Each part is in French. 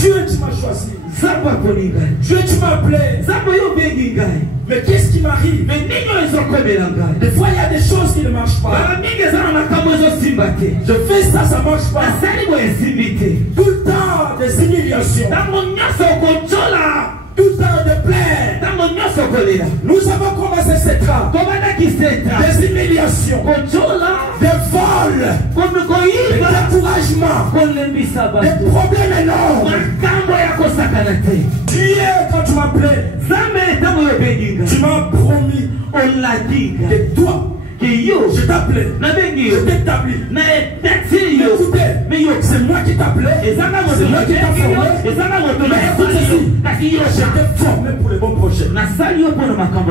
Dieu, tu m'as choisi. Dieu, tu m'as appelé. Mais qu'est-ce qui m'arrive? Des fois, il y a des choses qui ne marchent pas. Je fais ça, ça ne marche pas. Tout le temps, des humiliations. Tout le temps de plaire. Nous avons commencé cette ans. Des humiliations. Des vols. Des découragements. Des problèmes énormes. Dieu, quand tu m'appelais, tu m'as promis que toi, je t'appelais, je t'établis. Écoutez, c'est moi qui t'appelais, c'est moi qui t'ai formé. Mais écoute ceci, je t'ai formé pour les bons projets.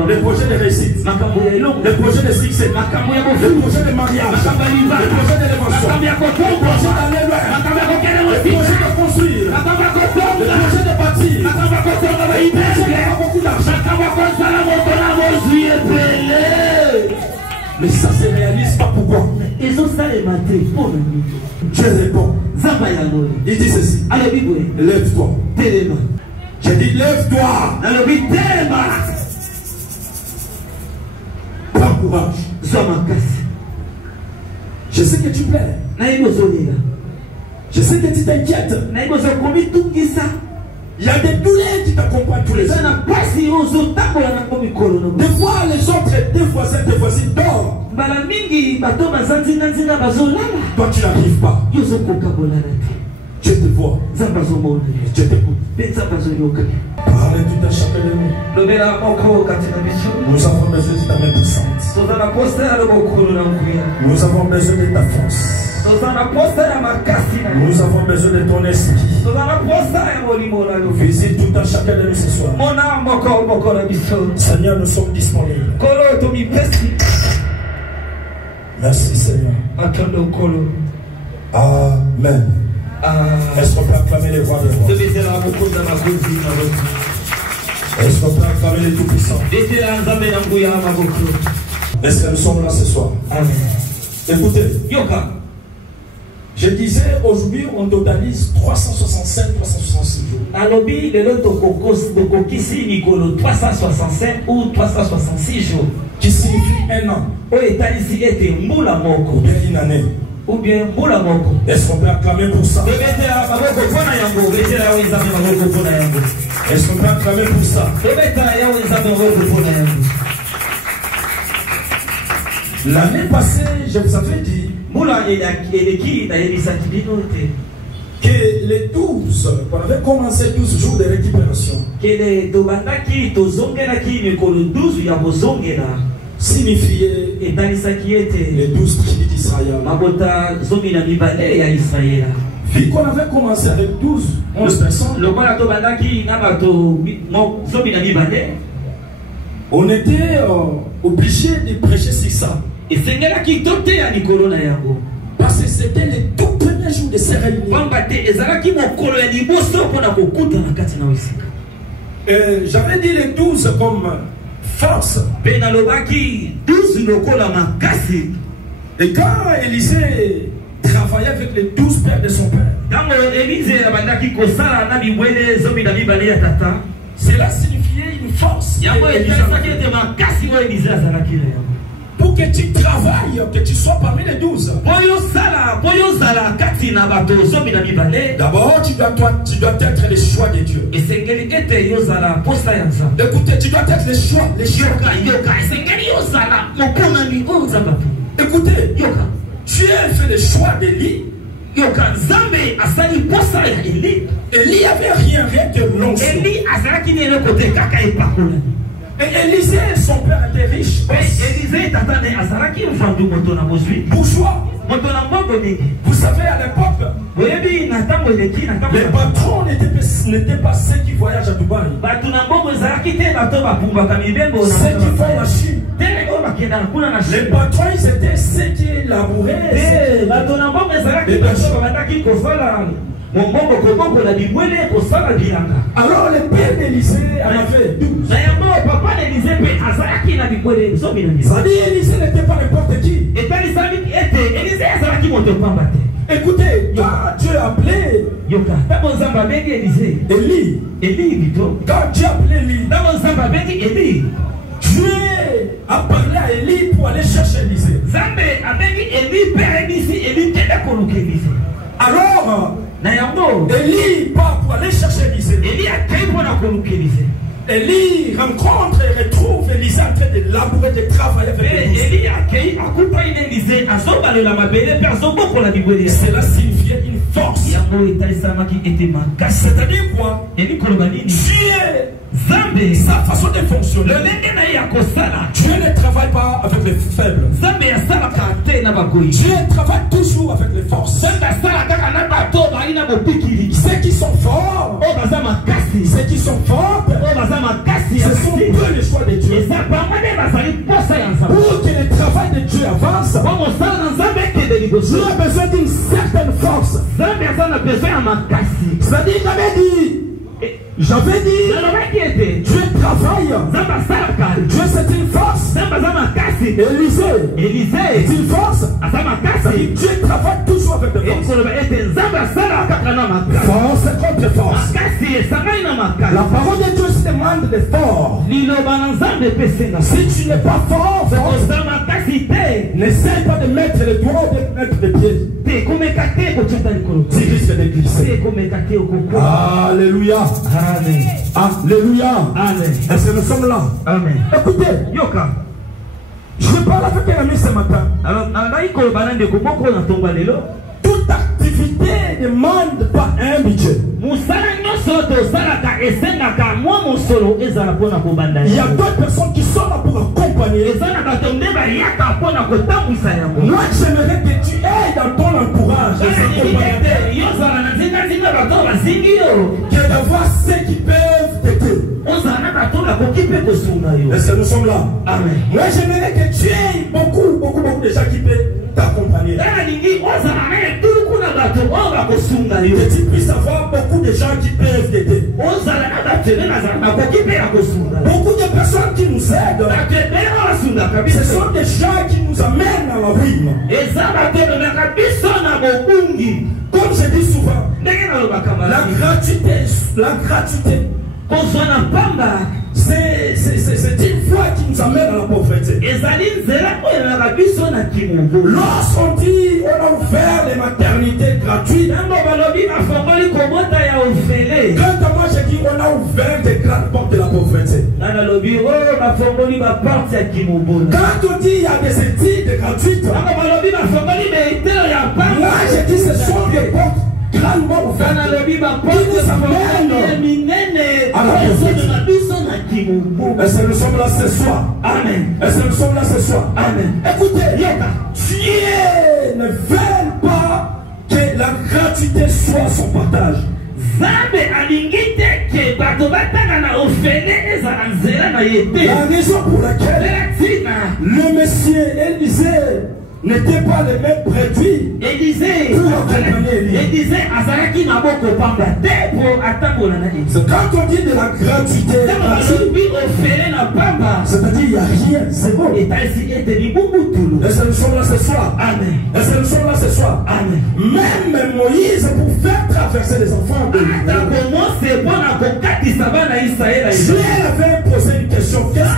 Les projets de réussite, les projets de succès, les projets de mariage, les projets d'élévation, les projets d'aller loin, les projets de construire, les projets de bâtir, les projets d'avoir beaucoup d'argent. Mais ça se réalise pas pourquoi? Dieu répond. Il dit ceci. Lève-toi. J'ai dit lève-toi. Prends courage. Je sais que tu plais. Je sais que tu t'inquiètes. Il y a des douleurs qui t'accompagnent tous les jours. Des fois, les autres, des voisins dorment. Toi, tu n'arrives pas. Je te vois. Je t'écoute. Parlez tout à chacun de nous. Nous avons besoin de ta main puissante. Nous avons besoin de ta force. Nous avons besoin de ton esprit. Visite tout à chacun de nous ce soir. Seigneur, nous sommes disponibles. Merci Seigneur. Amen. Est-ce qu'on peut acclamer les voix de voix? Est-ce qu'on peut acclamer les tout-puissants? Est-ce que nous sommes là ce soir? Amen. Écoutez, je disais aujourd'hui on totalise 365, 366 jours. Alobi, le lot de Kokisi Nicolo 365 ou 366 jours. Qui signifie un an. Ou ici était Moula Moko. Ou bien une année. Ou bien Moula Moko. Est-ce qu'on peut acclamer pour ça? Est-ce qu'on peut acclamer pour ça? L'année passée, je vous avais dit que les 12, on avait commencé 12 jours de récupération. Signifiait les 12 tribus d'Israël. Vu qu'on avait commencé avec 11 personnes, on était obligé de prêcher sur ça. Parce que c'était les tout premiers jours de ces réunions. J'avais dit les 12 comme force. Et quand Élisée travaillait avec les 12 pères de son père, cela signifiait une force. Pour que tu travailles, que tu sois parmi les 12. D'abord, tu dois être le choix de Dieu. Écoutez, tu dois être le choix. Écoutez, tu as fait le choix d'Élie. Élie avait rien que l'onction. Et Élisée, son père était riche. Bourgeois. Vous savez, à l'époque, les patrons n'étaient pas ceux qui voyagent à Dubaï. Ceux qui font la Chine. Les patrons, ils étaient ceux qui labouraient. Alors le père d'Élisée en avait 12. Ça dit Élisée n'était pas n'importe qui. Écoutez, Dieu a appelé Élie. Quand Dieu a appelé Élie, Dieu a parlé à Élie pour aller chercher Élisée. Alors, Élie part pour aller chercher Élisée. Élie rencontre et retrouve Élisée en train de labourer, de travailler avec Élisée. Cela signifiait une force. C'est-à-dire quoi? Dieu, sa façon de fonctionner, Dieu ne travaille pas avec les faibles. Dieu travaille toujours avec les forces. Ceux qui sont forts, ceux qui sont forts, ce sont peu les choix de Dieu. Pour que le travail de Dieu avance, Dieu a besoin d'une certaine force. C'est-à-dire qu'il avait dit, j'avais dit, Dieu travaille. Dieu c'est une force. Élisée est une force. Dieu travaille toujours avec des forces. Force contre force. La parole de Dieu se demande d'effort. Si tu n'es pas fort, n'essaie pas de mettre les doigts ou de mettre les pieds. Tu risques de glisser. Alléluia. Amen. Alléluia. Amen. Est-ce que nous sommes là? Amen. Écoutez, je parle avec un ami ce matin. Toute activité ne demande pas un budget. Il y a d'autres personnes qui sont là pour accompagner. Moi, j'aimerais que tu ailles dans ton entourage que d'avoir ceux qui peuvent t'aider. Est-ce que nous sommes là? Amen. Moi, j'aimerais que tu aies beaucoup de gens qui peuvent t'accompagner. Que tu puisses avoir beaucoup de gens qui peuvent t'aider. Beaucoup de personnes qui nous aident. Ce sont des gens qui nous amènent à la ruine. Comme je dis souvent, la gratuité, c'est une foi qui nous amène à la pauvreté. Lorsqu'on dit on a ouvert les maternités gratuites, quand moi j'ai dit on a ouvert des grandes portes de la pauvreté. Quand on dit il y a des études gratuites, moi j'ai dit ce sont des portes grandement ouvertes qui nous amènent à la pauvreté. Est-ce que nous sommes là ce soir? Amen. Est-ce que nous sommes là ce soir? Amen. Écoutez, Dieu ne veut pas que la gratuité soit son partage. La raison pour laquelle le Messie Élisée n'était pas le même produit pour accompagner Élie. C'est quand on dit de la gratuité, c'est-à-dire il n'y a rien, c'est bon. Est-ce que nous sommes là ce soir? Amen. Est-ce que nous sommes là ce soir? Amen. Même Moïse, pour faire traverser les enfants de Dieu avait posé une question. Qu'est-ce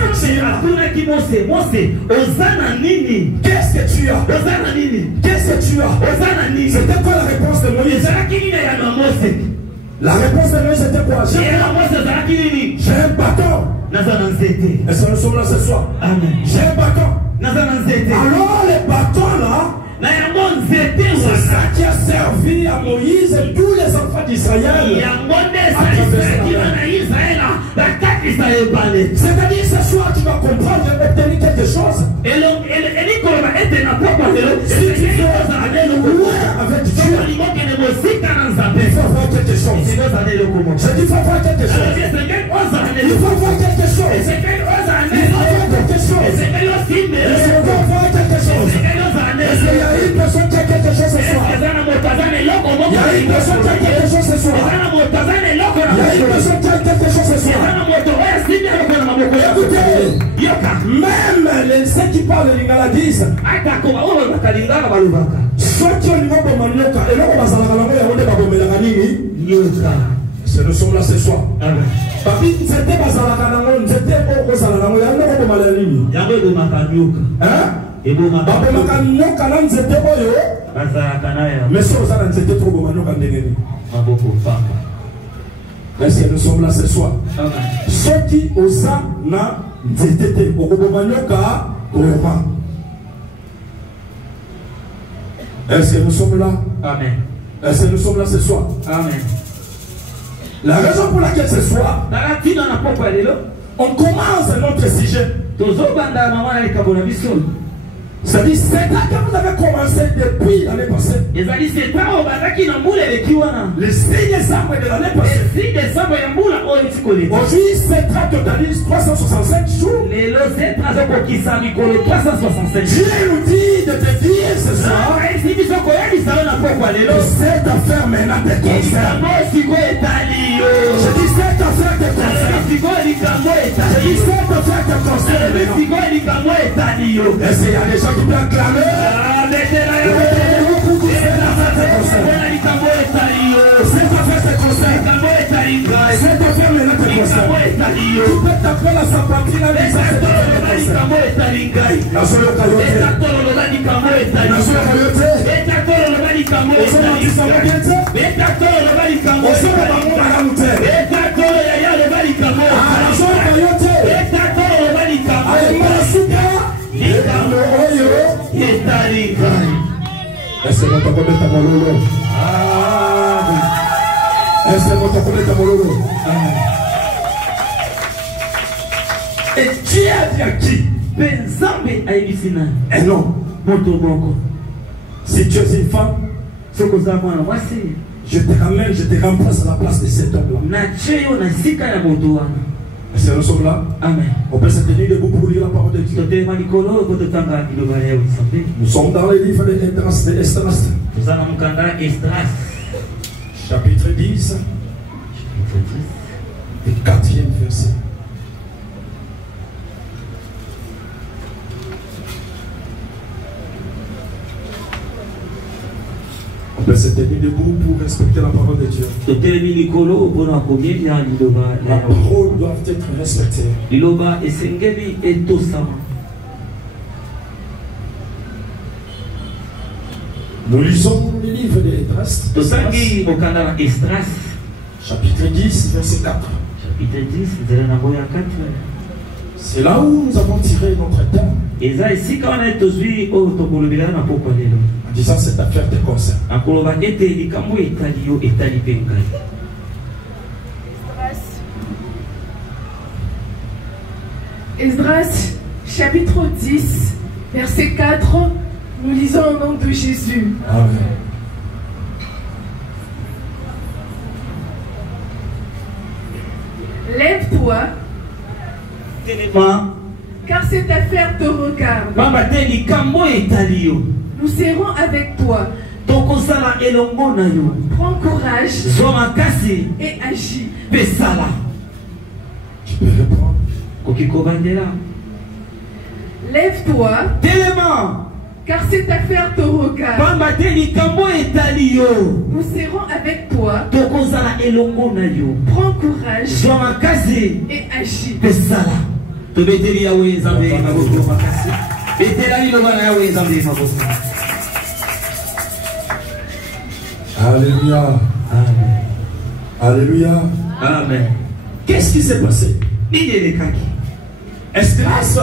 que tu as? Qu'est-ce que tu as? Qu'est-ce que tu as? C'était quoi la réponse de Moïse? La réponse de Moïse c'était quoi? J'ai un bâton. Est-ce que nous sommes là ce soir? Amen. J'ai un bâton. Alors les bâtons là, c'est ça qui a servi à Moïse et tous les enfants d'Israël. C'est-à-dire ce soir tu vas comprendre et obtenir quelque chose. Si tu veux aller loin avec Dieu, il faut voir quelque chose. Je dis il faut voir quelque chose. Il faut voir quelque chose. Il faut voir quelque chose. Il faut voir quelque chose. Est-ce qu'il y a une personne qui a quelque chose ce soir? Il y a une personne qui a quelque chose ce soir. Il y a une personne qui a quelque chose ce soir. Écoutez, même ceux qui parlent de Lingala disent C'est nous sommes là ce soir. Papi, c'était pas ça la canango, c'était pas ça la canango, il y a un peu mal à l'île. Il y a un peu de macanioka. Hein? Et bon, macanioka, là, c'était pas yo. Mais ça, c'était trop bon, macanioka, n'était pas. Est-ce que nous sommes là ce soir? Ceux qui osent na nzete au Bomanyoka Koyoma. Est-ce que nous sommes là? Amen. Est-ce que nous sommes là ce soir? Amen. La raison pour laquelle ce soir, on commence notre sujet. C'est-à-dire, c'est là que vous avez commencé depuis l'année passée. Les 6 décembre de l'année passée. Aujourd'hui, c'est totalise 365 jours. Dieu nous dit de te dire ce soir que cette affaire maintenant te concerne. Je dis cette affaire te concerne. Je dis cette affaire te concerne. Est-ce qu'il y a des gens qui peuvent clamer? Cette affaire te concerne. Cette affaire maintenant te concerne. Tu peux t'appeler la sapatrie la vie. Ese moto cometa mololo. Ese moto cometa mololo. Et Dieu a dit à qui? Et non. Si tu es une femme, je te ramène, je te remplace à la place de cet homme-là. Est-ce que nous sommes là? Amen. On peut se tenir debout pour lire la parole de Dieu. Nous sommes dans le livre de Esdras. Chapitre 10. Le 4e verset. On peut se tenir debout pour respecter la parole de Dieu. La parole doit être respectée. Nous lisons le livre d'Esdras. Chapitre 10, verset 4. C'est là où nous avons tiré notre thème. En disant cette affaire te concerne. Esdras, chapitre 10, verset 4, nous lisons au nom de Jésus. Amen. Lève-toi, car cette affaire te regarde. Nous serons avec toi. Prends courage et agis. Tu peux reprendre. Lève-toi, car cette affaire te regarde. Nous serons avec toi. Prends courage et agis. Alléluia. Amen. Alléluia. Amen. Qu'est-ce qui s'est passé? Esdras,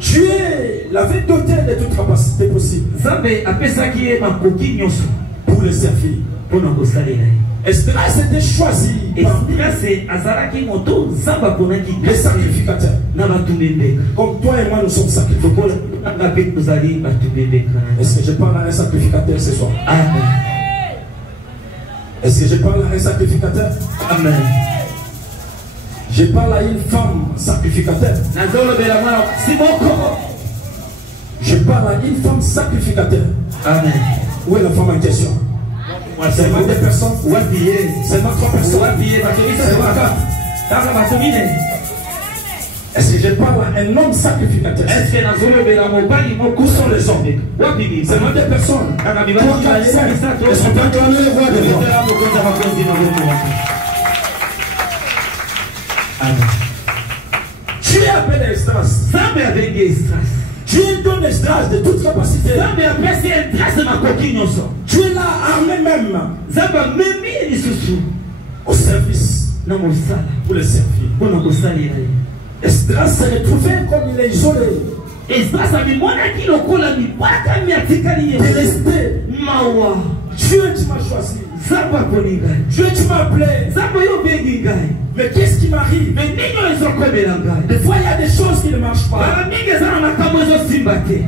Dieu l'avait doté de toute capacité possible pour le servir. Esdras était choisi par les sacrificateurs. Comme toi et moi nous sommes sacrificateurs. Est-ce que je parle à un sacrificateur ce soir? Amen. Est-ce que je parle à un sacrificateur? Amen. Je parle à une femme sacrificateur. Je parle à une femme sacrificateur. Amen. Où est la femme en question? C'est ma deux personnes. C'est ma trois personnes. C'est ma quatre. Est-ce que je parle à un homme sacrificateur? Est-ce que Où sont les hommes? C'est même des personnes. 3, 4, 5. Ils sont acclamés les rois des rois. Dieu appelle Esdras. Dieu donne Esdras de toute capacité. Dieu l'a armé même au service pour le servir. Esdras s'est retrouvé comme il est isolé. Délesté. Dieu, tu m'as choisi. Dieu, tu m'as appelé. Mais qu'est-ce qui m'arrive? Des fois, il y a des choses qui ne marchent pas.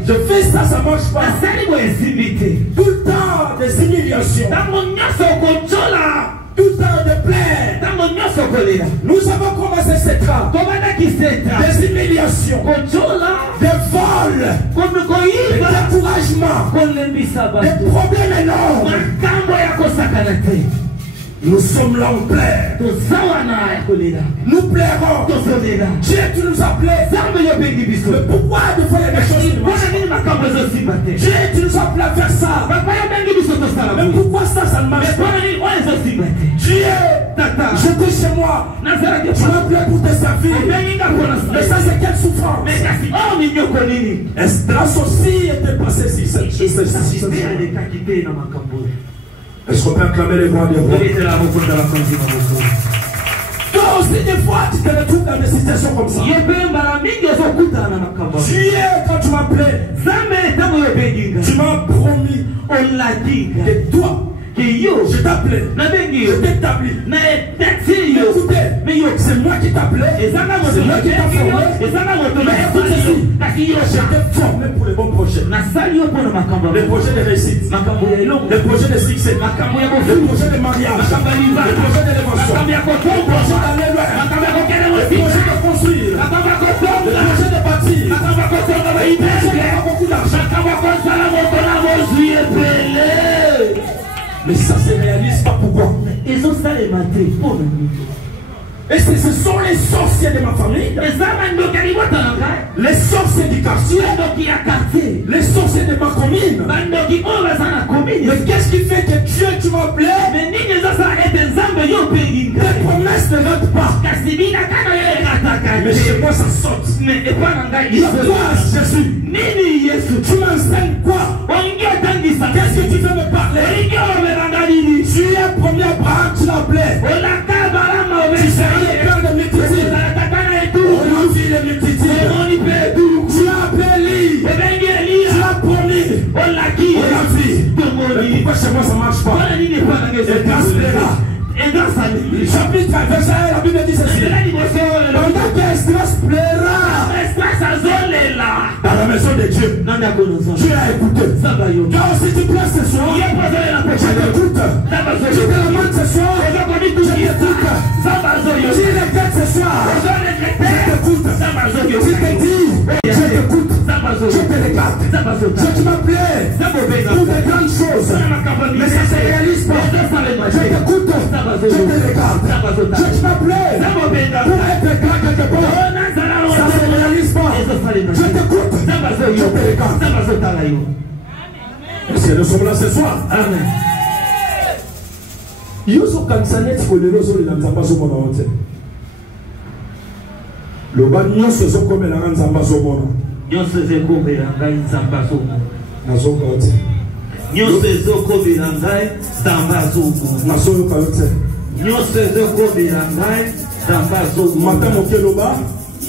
Je fais ça, ça ne marche pas. Tout le temps, des humiliations. Tout le temps de plaire. Nous avons commencé cette trappe. Des humiliations, des vols, des découragements, des problèmes énormes. Nous sommes là, on plaît. Nous plairons. Dieu, tu nous as plaît. Mais pourquoi des fois il y a des choses qui ne marchent pas? Dieu, tu nous as appelé à faire ça. Mais pourquoi ça ne marche pas? Dieu, j'étais chez moi. Tu m'as appelé pour te servir. Mais ça, c'est quelle souffrance? Esdras aussi était passé ici. Est-ce qu'on peut acclamer les rois des rois? Toi aussi, des fois, tu te retrouves dans des situations comme ça. Dieu, quand tu m'appelais, tu m'as promis que toi, je t'appelais, je t'établis. Écoutez, c'est moi qui t'appelais, c'est moi qui t'ai formé. Mais écoute ceci, je t'ai formé pour les bons projets. Les projets de réussite, les projets de succès, les projets de mariage, les projets d'élévation, les projets d'aller loin, les projets de construire, les projets de bâtir, les projets d'avoir beaucoup d'argent. Mais ça se réalise pas pourquoi? Et ce sont les sorciers de ma famille, les sorciers du quartier, les sorciers de ma commune. Mais qu'est-ce qui fait que Dieu, tu m'as appelé? Tes promesses ne rentrent pas. Mais chez moi ça saute. Toi, Jésus, tu m'enseignes quoi? Qu'est-ce que tu veux me parler? Tu es premier Abraham, tu l'appelais. Tu seras le père de Métiti. On a vu les Métiti. Tu as appelé. Tu l'as promis. On l'a vu. Mais pourquoi chez moi ça ne marche pas? Et grâce plaira. Chapitre 1, verset 1, la Bible dit ceci. Pendant qu'Esdras plaira dans la maison de Dieu, Dieu a écouté. Toi aussi tu plais ce soir. Je t'écoute. Tu te lamentes ce soir. Je t'écoute. Tu regrettes ce soir. Je t'écoute. Tu te dis, je t'écoute. Je te regarde. Je m'appelais pour de grandes choses. Mais ça ne se réalise pas. Je t'écoute. Je te regarde. Je m'appelais pour être grand quelque part. Ça ne se réalise pas. Je t'écoute. Je te regarde. Est-ce que nous sommes là ce soir? Amen. Yoso kansanet kolelo zo la nzamba zo mona wote. Le ba nyonso zo komela nga nzamba zo mona. Nyonso zo komela nga nzamba zo mona. Nazo kote. Nyonso zo komela nga nzamba zo mona. Nazo kote. Nyonso zo komela nga nzamba zo mona. Mata mokeloba.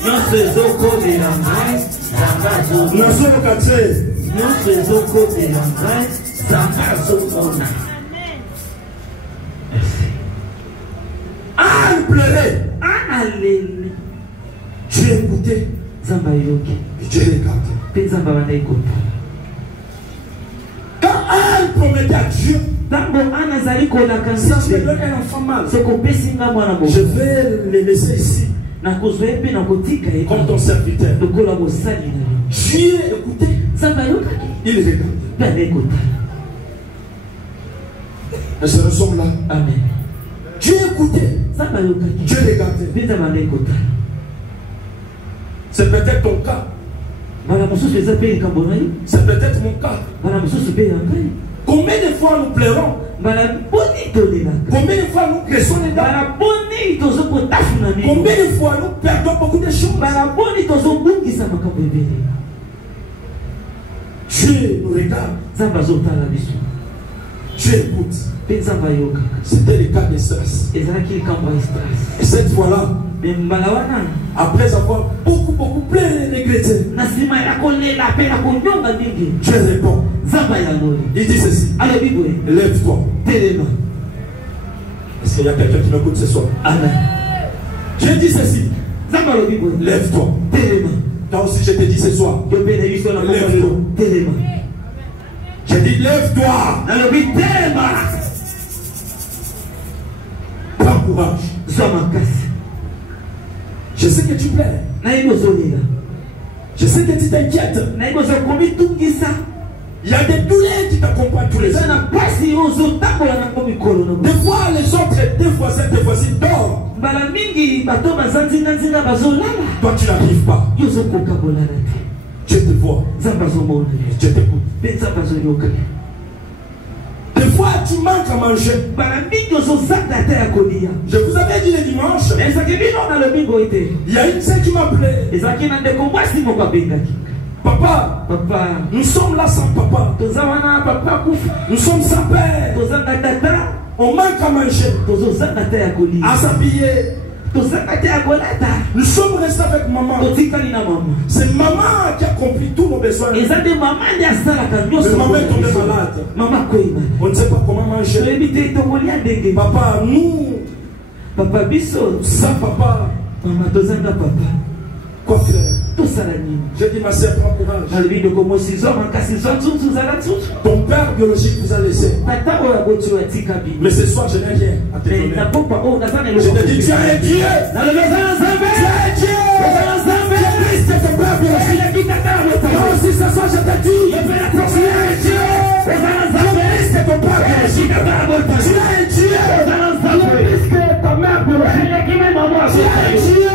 Nyonso zo komela nga nzamba zo mona. Nazo kote. Nyonso zo komela nga nzamba zo mona. Anne pleurait. Alléluia. Tu as écouté. Et tu as regardé. Quand Anne promettait à Dieu, si je donne un enfant mâle, je vais le laisser ici comme ton serviteur. Dieu écoutait. Il regardait. Et ce nous sommes là. Amen. Dieu écoutait. Dieu regardait. C'est peut-être ton cas. C'est peut-être mon cas. Combien de fois nous pleurons? Combien de fois nous cressons les dents? Combien de fois nous perdons beaucoup de choses? Dieu nous regarde. Dieu écoute. C'était le cas de stress. Et cette fois-là, après avoir beaucoup regretté, Dieu répond. Il dit ceci. Lève-toi. Est-ce qu'il y a quelqu'un qui m'écoute ce soir? Amen. Dieu dit ceci. Lève-toi. Toi aussi je te dis ce soir. Lève-toi. J'ai dit lève-toi. Prends courage. Je sais que tu pleures. Je sais que tu t'inquiètes. Il y a des douleurs qui t'accompagnent tous les jours. Des fois les autres, des voisins dorment. Toi tu n'arrives pas. Je te vois. Je t'écoute. Des fois tu manques à manger. Je vous avais dit le dimanche. Il y a une sœur qui m'appelait. Papa, nous sommes là sans papa. Nous sommes sans père. On manque à manger, à s'habiller. Nous sommes restés avec maman. C'est maman qui a compris tous nos besoins. Mais maman est tombée malade. On ne sait pas comment manger. Papa, nous, sans papa, quoi faire? J'ai dit ma soeur, prends courage. Ton père biologique vous a laissé. Mais ce soir je n'ai rien à te donner. Je te dis tu es Dieu. Tu es Dieu. C'est ton père biologique. Moi aussi ce soir je te dis tu es Dieu. C'est ton père biologique. Tu es Dieu. Puisque ta mère biologique. Tu es Dieu.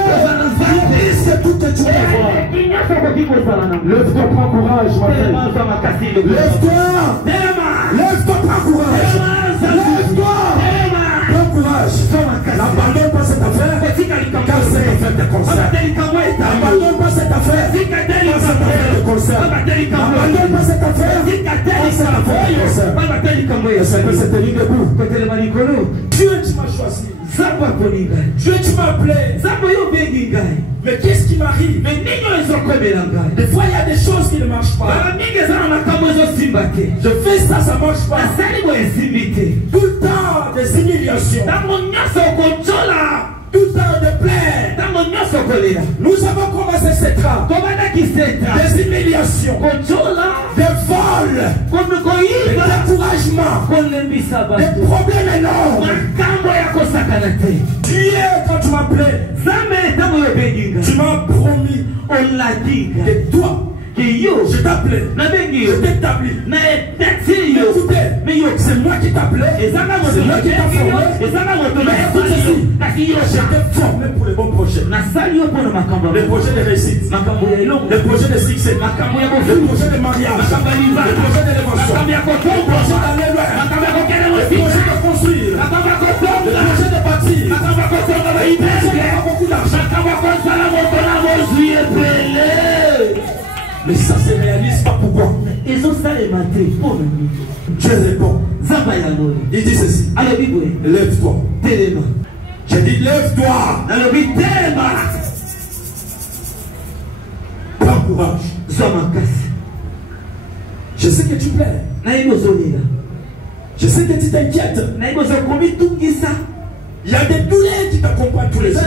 Puisque tout est Dieu. Lève-toi, prends courage, ma frère. Lève-toi. Lève-toi, prends courage. Lève-toi. Prends courage. N'abandonne pas cette affaire. Car cette affaire te concerne. N'abandonne pas cette affaire. Car cette affaire te concerne. N'abandonne pas cette affaire. Car cette affaire te concerne. Est-ce que c'est tenu debout? Dieu, tu m'as choisi. Dieu, tu m'as appelé. Mais qu'est-ce qui m'arrive? Des fois il y a des choses qui ne marchent pas. Je fais ça, ça ne marche pas. Tout le temps des humiliations. Tout le temps de plaire. Nous avons commencé cette trappe. Des humiliations. Des vols. Des découragements. Des problèmes énormes. Dieu, quand tu m'appelais, tu m'as promis que toi, je t'appelais, je t'établis. Écoutez, c'est moi qui t'appelais, c'est moi qui t'ai formé. J'étais formé pour les bons projets. Les projets de réussite, les projets de succès, les projets de mariage, les projets d'élévation, les projets d'aller loin, les projets de construire, les projets de bâtir, les projets d'avoir beaucoup d'argent. Mais ça se réalise pas pourquoi? Dieu répond. Il dit ceci. Lève-toi. J'ai dit lève-toi. Prends courage. Je sais que tu pleures. Je sais que tu t'inquiètes. Il y a des douleurs qui t'accompagnent tous les jours.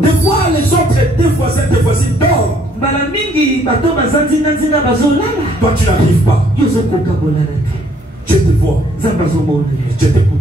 Des fois les autres, des voisins dorment. Toi tu n'arrives pas. Je te vois. Je t'écoute.